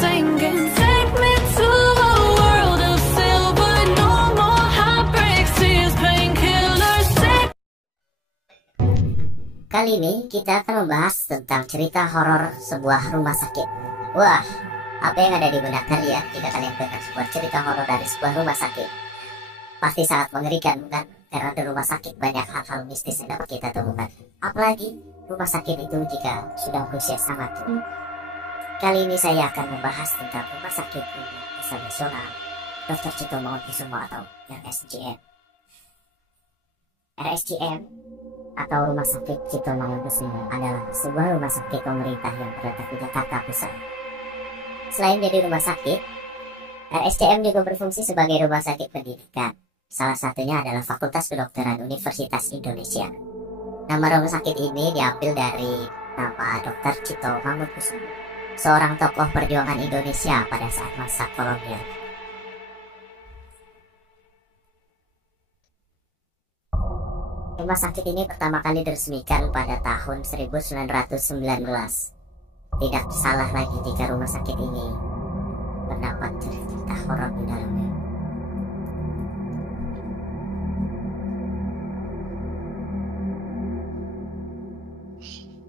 sinking. Take me to a world of silver. No more heartbreaks, tears, painkillers. Kali ini kita akan membahas tentang cerita horor sebuah rumah sakit. Wah, apa yang ada di benak kalian jika kalian dengar sebuah cerita horor dari sebuah rumah sakit? Pasti sangat mengerikan, bukan? Karena di rumah sakit banyak hal-hal mistis yang dapat kita temukan. Apalagi rumah sakit itu jika sudah berusia sangat tua. Kali ini saya akan membahas tentang rumah sakit Desa Nasional Dr. Cipto Mangunkusumo atau RSCM. RSCM atau Rumah Sakit Cipto Mangunkusumo adalah sebuah rumah sakit pemerintah yang terletak di Jakarta Pusat. Selain jadi rumah sakit, RSCM juga berfungsi sebagai rumah sakit pendidikan. Salah satunya adalah Fakultas Kedokteran Universitas Indonesia. Nama rumah sakit ini diambil dari nama Dr. Cipto Mangunkusumo, seorang tokoh perjuangan Indonesia pada saat masa kolonial. Rumah sakit ini pertama kali diresmikan pada tahun 1919. Tidak salah lagi jika rumah sakit ini mendapat cerita horor di dalamnya.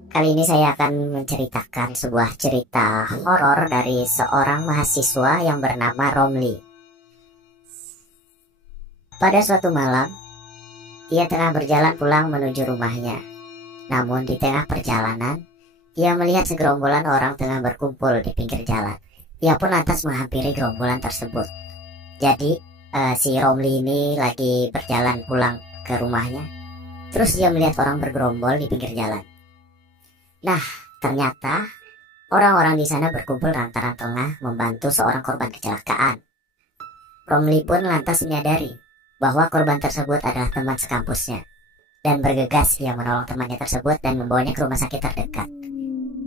Kali ini saya akan menceritakan sebuah cerita horor dari seorang mahasiswa yang bernama Romli. Pada suatu malam, ia tengah berjalan pulang menuju rumahnya. Namun di tengah perjalanan, ia melihat segerombolan orang tengah berkumpul di pinggir jalan. Ia pun lantas menghampiri gerombolan tersebut. Jadi si Romli ini lagi berjalan pulang ke rumahnya. Terus dia melihat orang bergerombol di pinggir jalan. Nah, ternyata orang-orang di sana berkumpul lantaran tengah membantu seorang korban kecelakaan. Romli pun lantas menyadari bahwa korban tersebut adalah teman sekampusnya, dan bergegas ia menolong temannya tersebut dan membawanya ke rumah sakit terdekat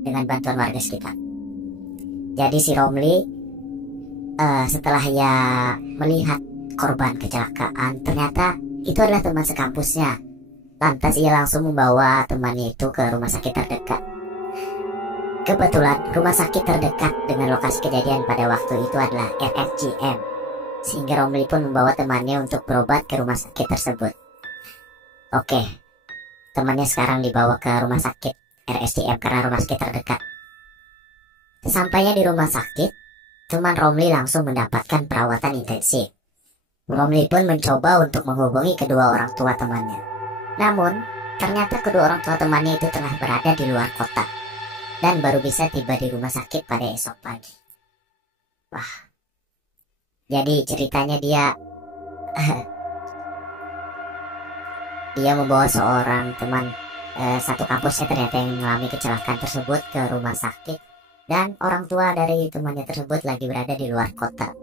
dengan bantuan warga sekitar. Jadi si Romli setelah ia melihat korban kecelakaan, ternyata itu adalah teman sekampusnya. Lantas ia langsung membawa temannya itu ke rumah sakit terdekat. Kebetulan rumah sakit terdekat dengan lokasi kejadian pada waktu itu adalah RSCM, sehingga Romli pun membawa temannya untuk berobat ke rumah sakit tersebut. Oke, temannya sekarang dibawa ke rumah sakit RSCM karena rumah sakit terdekat. Sesampainya di rumah sakit, teman Romli langsung mendapatkan perawatan intensif. Romli pun mencoba untuk menghubungi kedua orang tua temannya. Namun, ternyata kedua orang tua temannya itu tengah berada di luar kota dan baru bisa tiba di rumah sakit pada esok pagi. Wah, jadi ceritanya dia membawa seorang teman satu kampusnya ternyata yang mengalami kecelakaan tersebut ke rumah sakit, dan orang tua dari temannya tersebut lagi berada di luar kota.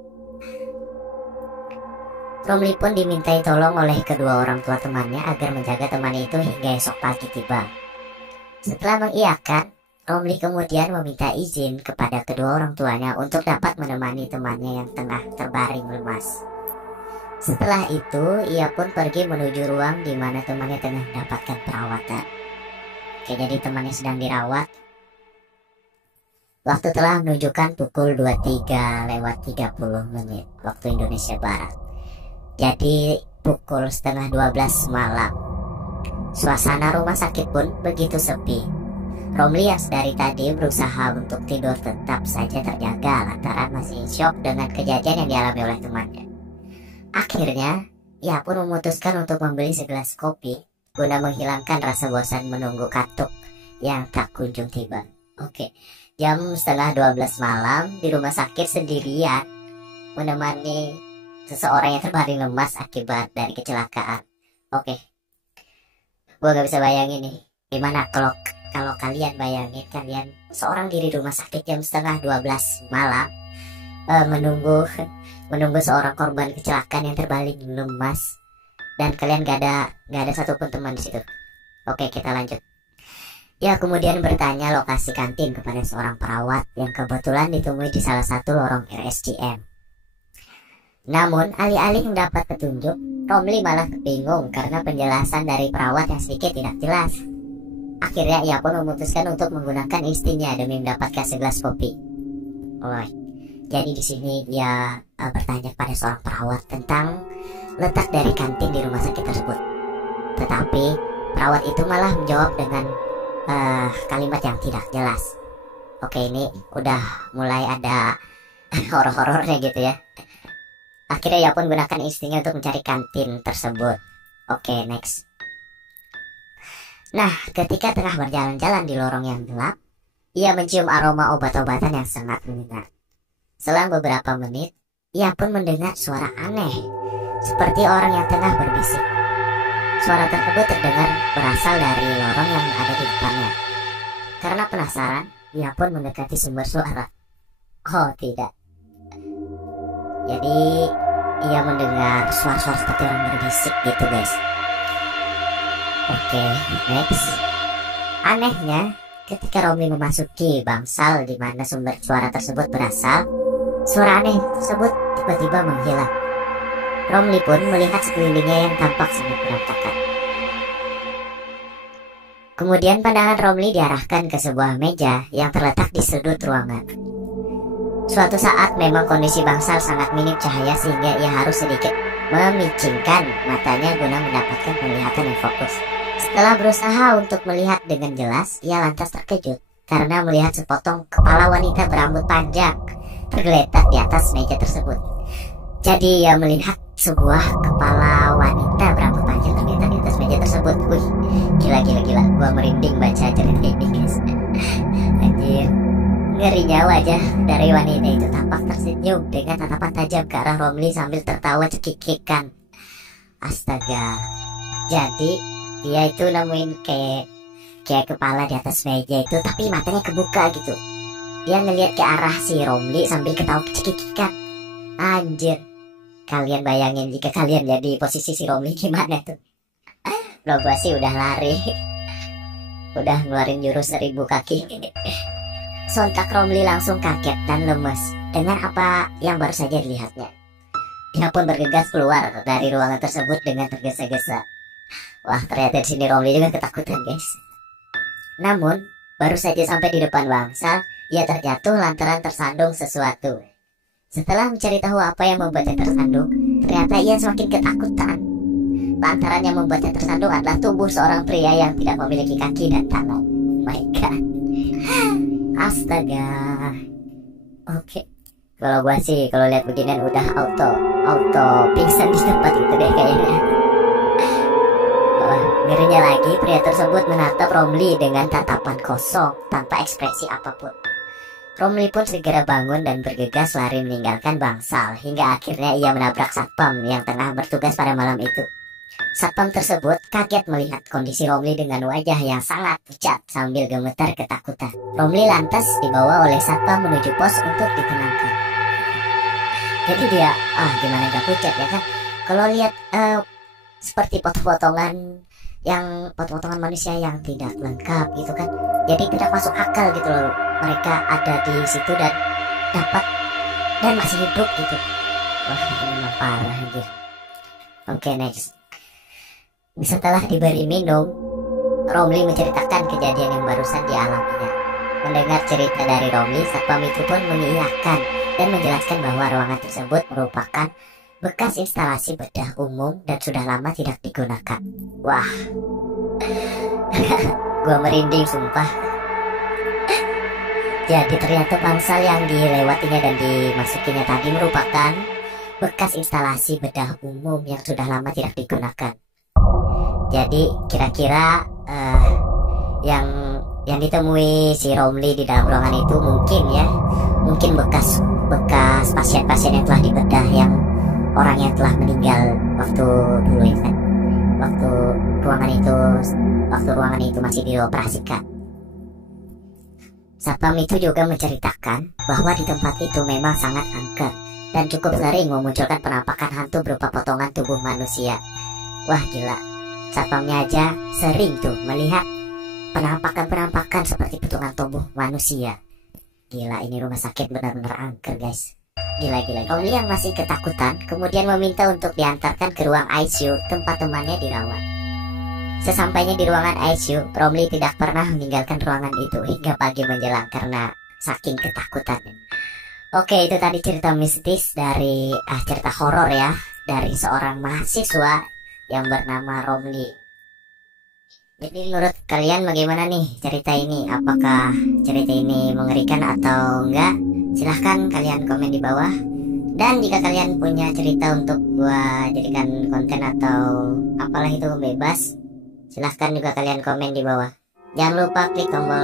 Romli pun dimintai tolong oleh kedua orang tua temannya agar menjaga temannya itu hingga esok pagi tiba. Setelah mengiyakan, Romli kemudian meminta izin kepada kedua orang tuanya untuk dapat menemani temannya yang tengah terbaring lemas. Setelah itu, ia pun pergi menuju ruang di mana temannya tengah mendapatkan perawatan. Oke, jadi temannya sedang dirawat. Waktu telah menunjukkan pukul 23:30 waktu Indonesia Barat. Jadi pukul 11:30 malam. Suasana rumah sakit pun begitu sepi. Romli yang sedari tadi berusaha untuk tidur tetap saja terjaga lantaran masih syok dengan kejadian yang dialami oleh temannya. Akhirnya, ia pun memutuskan untuk membeli segelas kopi guna menghilangkan rasa bosan menunggu katuk yang tak kunjung tiba. Oke, jam 11:30 malam di rumah sakit sendirian menemani seseorang yang terbaring lemas akibat dari kecelakaan. Oke, gua gak bisa bayangin nih gimana kalau kalian bayangin kalian seorang diri di rumah sakit jam 11:30 malam menunggu seorang korban kecelakaan yang terbaring lemas, dan kalian gak ada satupun teman di situ. Oke, kita lanjut. Ia kemudian bertanya lokasi kantin kepada seorang perawat yang kebetulan ditemui di salah satu lorong RSCM. Namun, alih-alih mendapat petunjuk, Romli malah bingung karena penjelasan dari perawat yang sedikit tidak jelas. Akhirnya ia pun memutuskan untuk menggunakan instingnya demi mendapatkan segelas kopi. Oh, Jadi di sini dia bertanya pada seorang perawat tentang letak dari kantin di rumah sakit tersebut. Tetapi perawat itu malah menjawab dengan kalimat yang tidak jelas. Oke, ini udah mulai ada horor-horornya gitu ya. Akhirnya ia pun gunakan instingnya untuk mencari kantin tersebut. Oke, next. Nah, ketika tengah berjalan-jalan di lorong yang gelap, ia mencium aroma obat-obatan yang sangat menyengat. Selang beberapa menit, ia pun mendengar suara aneh, seperti orang yang tengah berbisik. Suara tersebut terdengar berasal dari lorong yang ada di depannya. Karena penasaran, ia pun mendekati sumber suara. Oh tidak. Jadi ia mendengar suara-suara seperti orang berbisik gitu guys. Oke, next. Anehnya, ketika Romli memasuki bangsal di mana sumber suara tersebut berasal, suara aneh tersebut tiba-tiba menghilang. Romli pun melihat sekelilingnya yang tampak sangat berantakan. Kemudian pandangan Romli diarahkan ke sebuah meja yang terletak di sudut ruangan. Suatu saat memang kondisi bangsal sangat minim cahaya sehingga ia harus sedikit memicingkan matanya guna mendapatkan penglihatan yang fokus. Setelah berusaha untuk melihat dengan jelas, ia lantas terkejut karena melihat sepotong kepala wanita berambut panjang tergeletak di atas meja tersebut. Jadi ia melihat sebuah kepala wanita berambut panjang tergeletak di atas meja tersebut. Wih, gila. Gua merinding baca cerita ini guys. Anjir. Ngerinya wajah dari wanita itu tampak tersenyum dengan tatapan tajam ke arah Romli sambil tertawa cekikikan. Astaga. Jadi dia itu nemuin kayak kepala di atas meja itu, tapi matanya kebuka gitu. Dia ngelihat ke arah si Romli sambil ketawa cekikikan. Anjir. Kalian bayangin jika kalian jadi posisi si Romli gimana tuh? Bro, gua sih udah lari. Udah ngeluarin jurus 1000 kaki. Sontak Romli langsung kaget dan lemes dengan apa yang baru saja dilihatnya. Dia pun bergegas keluar dari ruangan tersebut dengan tergesa-gesa. Wah, ternyata di sini Romli juga ketakutan guys. Namun, baru saja sampai di depan bangsal, ia terjatuh lantaran tersandung sesuatu. Setelah mencari tahu apa yang membuatnya tersandung, ternyata ia semakin ketakutan. Lantaran yang membuatnya tersandung adalah tubuh seorang pria yang tidak memiliki kaki dan tangan. Oh my god. Astaga. Oke. Kalau gua sih kalau lihat beginian udah auto pingsan di tempat itu deh kayaknya. Ngerinya lagi, pria tersebut menatap Romli dengan tatapan kosong tanpa ekspresi apapun. Romli pun segera bangun dan bergegas lari meninggalkan bangsal hingga akhirnya ia menabrak satpam yang tengah bertugas pada malam itu. Satpam tersebut kaget melihat kondisi Romli dengan wajah yang sangat pucat sambil gemetar ketakutan. Romli lantas dibawa oleh satpam menuju pos untuk ditenangkan. Jadi dia, gimana gak pucat ya kan? Kalau lihat seperti potongan manusia yang tidak lengkap gitu kan. Jadi tidak masuk akal gitu loh. Mereka ada di situ dan masih hidup gitu. Wah, ini memang parah anjir. Oke, next. Setelah diberi minum, Romli menceritakan kejadian yang barusan dialaminya. Mendengar cerita dari Romli, satpam itu pun mengiyakan dan menjelaskan bahwa ruangan tersebut merupakan bekas instalasi bedah umum dan sudah lama tidak digunakan. Wah, gua merinding sumpah. Jadi ternyata bangsal yang dilewatinya dan dimasukinya tadi merupakan bekas instalasi bedah umum yang sudah lama tidak digunakan. Jadi kira-kira yang ditemui si Romli di dalam ruangan itu mungkin bekas pasien-pasien yang telah dibedah, yang orang yang telah meninggal waktu dulu ya kan, waktu ruangan itu masih dioperasikan. Satpam itu juga menceritakan bahwa di tempat itu memang sangat angker dan cukup sering memunculkan penampakan hantu berupa potongan tubuh manusia. Wah gila, satpamnya aja sering tuh melihat penampakan seperti potongan tubuh manusia. Gila, ini rumah sakit benar-benar angker guys. Gila. Romli yang masih ketakutan kemudian meminta untuk diantarkan ke ruang ICU tempat temannya dirawat. Sesampainya di ruangan ICU, Romli tidak pernah meninggalkan ruangan itu hingga pagi menjelang karena saking ketakutannya. Oke, itu tadi cerita mistis dari cerita horor ya, dari seorang mahasiswa yang bernama Romli. Jadi menurut kalian bagaimana nih cerita ini? Apakah cerita ini mengerikan atau enggak? Silahkan kalian komen di bawah. Dan jika kalian punya cerita untuk gua jadikan konten atau apalah itu, bebas, silahkan juga kalian komen di bawah. Jangan lupa klik tombol